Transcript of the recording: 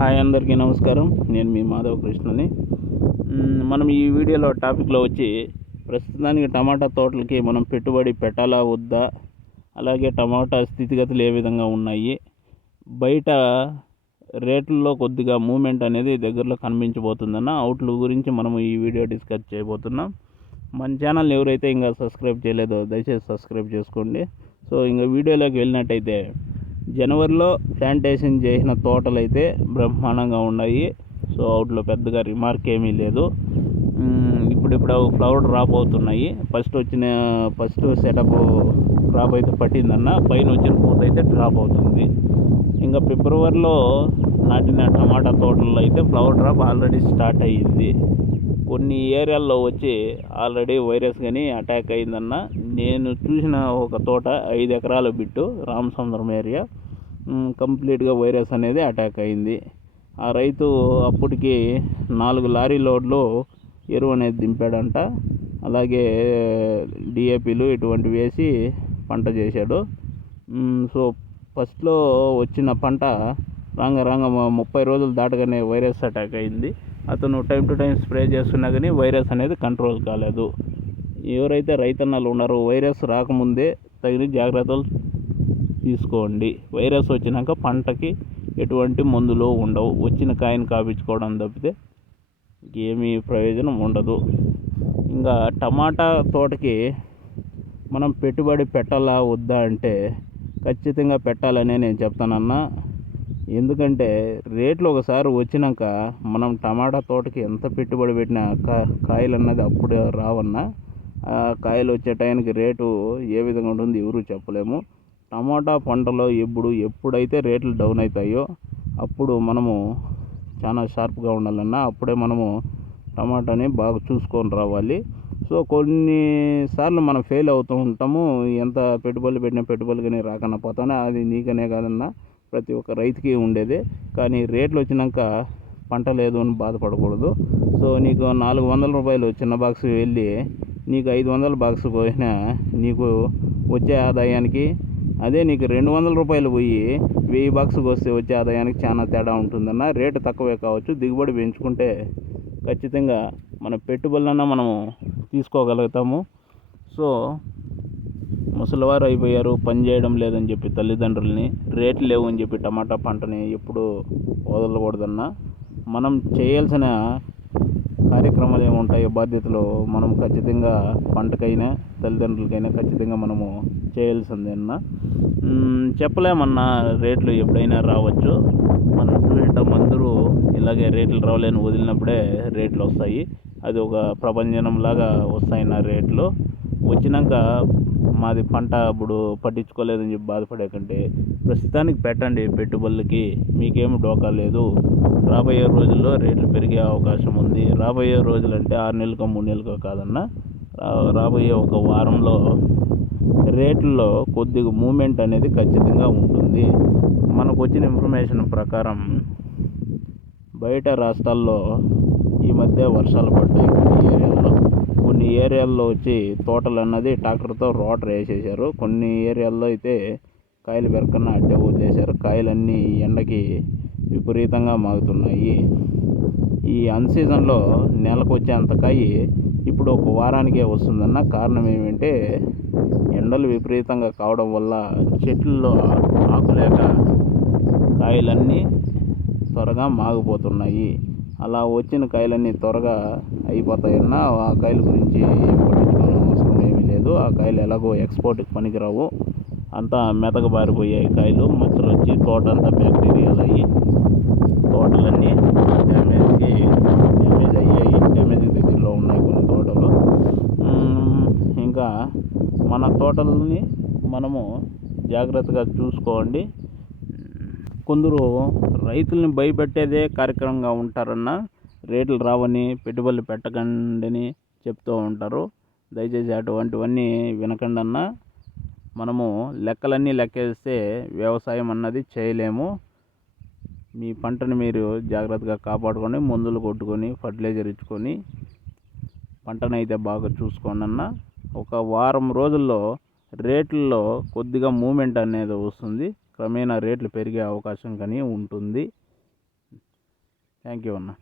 Hi అందరికీ నమస్కారం. నేను మీ మాధవ కృష్ణని మనం ఈ వీడియోలో టాపిక్లో వచ్చి ప్రస్తుతానికి టమాటా తోటలకి మనం పెట్టుబడి పెట్టాలా వద్దా? అలాగే టమాటా స్థితిగతులు ఏ విధంగా ఉన్నాయి? బయట రేట్లలో కొద్దిగా మూమెంట్ అనేది దగ్గరలో కనిపించబోతుందన్న అవుట్ల గురించి మనం ఈ వీడియో డిస్కస్ చేయబోతున్నాం. మన ఛానల్ ఎవరైతే ఇంకా సబ్స్క్రైబ్ చేయలేదో దయచేసి సబ్స్క్రైబ్ చేసుకోండి. సో ఇంకా వీడియోలోకి వెళ్ళినట్టయితే జనవరిలో ప్లాంటేషన్ చేసిన తోటలు అయితే బ్రహ్మాండంగా ఉన్నాయి. సో అవుట్లో పెద్దగా రిమార్క్ ఏమీ లేదు. ఇప్పుడిప్పుడు ఫ్లవర్ డ్రాప్ అవుతున్నాయి. ఫస్ట్ వచ్చిన ఫస్ట్ సెటప్ డ్రాప్ అయితే పట్టిందన్న పైన వచ్చిన పూత అయితే డ్రాప్ అవుతుంది. ఇంకా ఫిబ్రవరిలో నాటిన టమాటా తోటల్లో అయితే ఫ్లవర్ డ్రాప్ ఆల్రెడీ స్టార్ట్ అయ్యింది. కొన్ని ఏరియాల్లో వచ్చి ఆల్రెడీ వైరస్ కానీ అటాక్ అయిందన్న. నేను చూసిన ఒక తోట ఐదు ఎకరాల బిట్టు రామచంద్రం ఏరియా. కంప్లీట్గా వైరస్ అనేది అటాక్ అయింది. ఆ రైతు అప్పటికి నాలుగు లారీ లోడ్లు ఎరువు అనేది దింపాడంట. అలాగే డిఏపీలు ఇటువంటివి వేసి పంట చేశాడు. సో ఫస్ట్లో వచ్చిన పంట రాంగ రాంగ ముప్పై రోజులు దాటగానే వైరస్ అటాక్ అయింది. అతను టైం టు టైం స్ప్రే చేస్తున్నా కానీ వైరస్ అనేది కంట్రోల్ కాలేదు. ఎవరైతే రైతన్నలు ఉన్నారో వైరస్ రాకముందే తగిన జాగ్రత్తలు తీసుకోండి. వైరస్ వచ్చినాక పంటకి ఎటువంటి మందులు ఉండవు. వచ్చిన కాయను కాపించుకోవడం తప్పితే ఏమీ ప్రయోజనం ఉండదు. ఇంకా టమాటా తోటకి మనం పెట్టుబడి పెట్టాలా వద్దా అంటే ఖచ్చితంగా పెట్టాలనే నేను చెప్తానన్నా. ఎందుకంటే రేట్లు ఒకసారి వచ్చినాక మనం టమాటా తోటకి ఎంత పెట్టుబడి పెట్టినా కా కాయలు అన్నది అప్పుడు రావన్నా ఆ కాయలు వచ్చే టైంకి రేటు ఏ విధంగా ఉంటుంది ఎవరు చెప్పలేము. టమాటా పంటలో ఎప్పుడు ఎప్పుడైతే రేట్లు డౌన్ అవుతాయో అప్పుడు మనము చాలా షార్ప్గా ఉండాలన్నా అప్పుడే మనము టమాటాని బాగా చూసుకొని రావాలి. సో కొన్నిసార్లు మనం ఫెయిల్ అవుతూ ఉంటాము. ఎంత పెట్టుబడులు పెట్టిన పెట్టుబడులు కానీ రాకన్నా పోతానే అది నీకనే కాదన్నా ప్రతి ఒక్క రైతుకి ఉండేది. కానీ రేట్లు వచ్చినాక పంట లేదు అని బాధపడకూడదు. సో నీకు నాలుగు వందల రూపాయలు చిన్న బాక్స్ వెళ్ళి నీకు ఐదు వందల బాక్స్ పోయినా నీకు వచ్చే ఆదాయానికి అదే నీకు రెండు వందల రూపాయలు పోయి వెయ్యి బాక్స్కి వస్తే వచ్చే ఆదాయానికి చాలా తేడా ఉంటుందన్న. రేటు తక్కువే కావచ్చు. దిగుబడి పెంచుకుంటే ఖచ్చితంగా మన పెట్టుబడులన్నా మనము తీసుకోగలుగుతాము. సో ముసలివారు అయిపోయారు పని చేయడం లేదని చెప్పి తల్లిదండ్రుల్ని రేట్లు లేవు అని చెప్పి టమాటా పంటని ఎప్పుడు వదలకూడదన్నా. మనం చేయాల్సిన కార్యక్రమాలు ఏముంటాయో బాధ్యతలు మనం ఖచ్చితంగా పంటకైనా తల్లిదండ్రులకైనా ఖచ్చితంగా మనము చేయాల్సిందేనా మ్, చెప్పలేమన్నా రేట్లు ఎప్పుడైనా రావచ్చు. మనం చూడటం అందరూ ఇలాగే రేట్లు రావలేని వదిలినప్పుడే రేట్లు వస్తాయి. అది ఒక ప్రపంచంలాగా వస్తాయి నా రేట్లు. వచ్చినాక మాది పంట ఇప్పుడు పట్టించుకోలేదని చెప్పి బాధపడే కంటే ప్రస్తుతానికి పెట్టండి పెట్టుబడులకి మీకేం డోకా లేదు. రాబోయే రోజుల్లో రేట్లు పెరిగే అవకాశం ఉంది. రాబోయే రోజులు అంటే ఆరు నెలలకో మూడు నెలలకో కాదన్నా రాబోయే ఒక వారంలో రేట్లలో కొద్దిగా మూమెంట్ అనేది ఖచ్చితంగా ఉంటుంది. మనకు వచ్చిన ఇన్ఫర్మేషన్ ప్రకారం బయట రాష్ట్రాల్లో ఈ మధ్య వర్షాలు పడ్డాయి ఏరియాలో. కొన్ని ఏరియాల్లో వచ్చి తోటలు అన్నది ట్రాక్టర్తో రోటర్ వేసేసారు కొన్ని ఏరియాల్లో అయితే కాయలు పెరకన్నా అడ్డే వదిలేశారు కాయలన్నీ ఎండకి విపరీతంగా మాగుతున్నాయి. ఈ అన్ సీజన్లో నెలకు వచ్చేంత కాయ ఇప్పుడు ఒక వారానికే వస్తుందన్న కారణం ఏమంటే ఎండలు విపరీతంగా కావడం వల్ల చెట్లలో ఆకు లేక కాయలన్నీ త్వరగా మాగిపోతున్నాయి. అలా వచ్చిన కాయలన్నీ త్వరగా అయిపోతాయన్నా ఆ కాయల గురించి పట్టించుకోవాల్సిన అవసరం ఏమీ లేదు. ఆ కాయలు ఎలాగో ఎక్స్పోర్ట్కి పనికిరావు. అంతా మెతకబారిపోయాయి కాయలు. మచ్చలు వచ్చి తోట అంతా బ్యాక్టీరియాలు అయ్యి తోటలన్నీ డ్యామేజ్కి డ్యామేజ్ అయ్యాయి. డ్యామేజ్ దగ్గరలో ఉన్నాయి కొన్ని తోటలు. ఇంకా మన తోటలని మనము జాగ్రత్తగా చూసుకోండి. కొందరు రైతుల్ని భయపెట్టేదే కార్యక్రమంగా ఉంటారన్న రేట్లు రావని పెట్టుబడులు పెట్టకండి చెప్తూ ఉంటారు. దయచేసి అటువంటివన్నీ వినకండి మనము లెక్కలన్నీ లెక్కేస్తే వ్యవసాయం అన్నది చేయలేము. మీ పంటను మీరు జాగ్రత్తగా కాపాడుకొని మందులు కొట్టుకొని ఫర్టిలైజర్ ఇచ్చుకొని పంటనైతే బాగా చూసుకోండి అన్న ఒక వారం రోజుల్లో రేట్లలో కొద్దిగా మూమెంట్ అనేది వస్తుంది. క్రమేణా రేట్లు పెరిగే అవకాశం కానీ ఉంటుంది. థ్యాంక్ యూ అన్నా.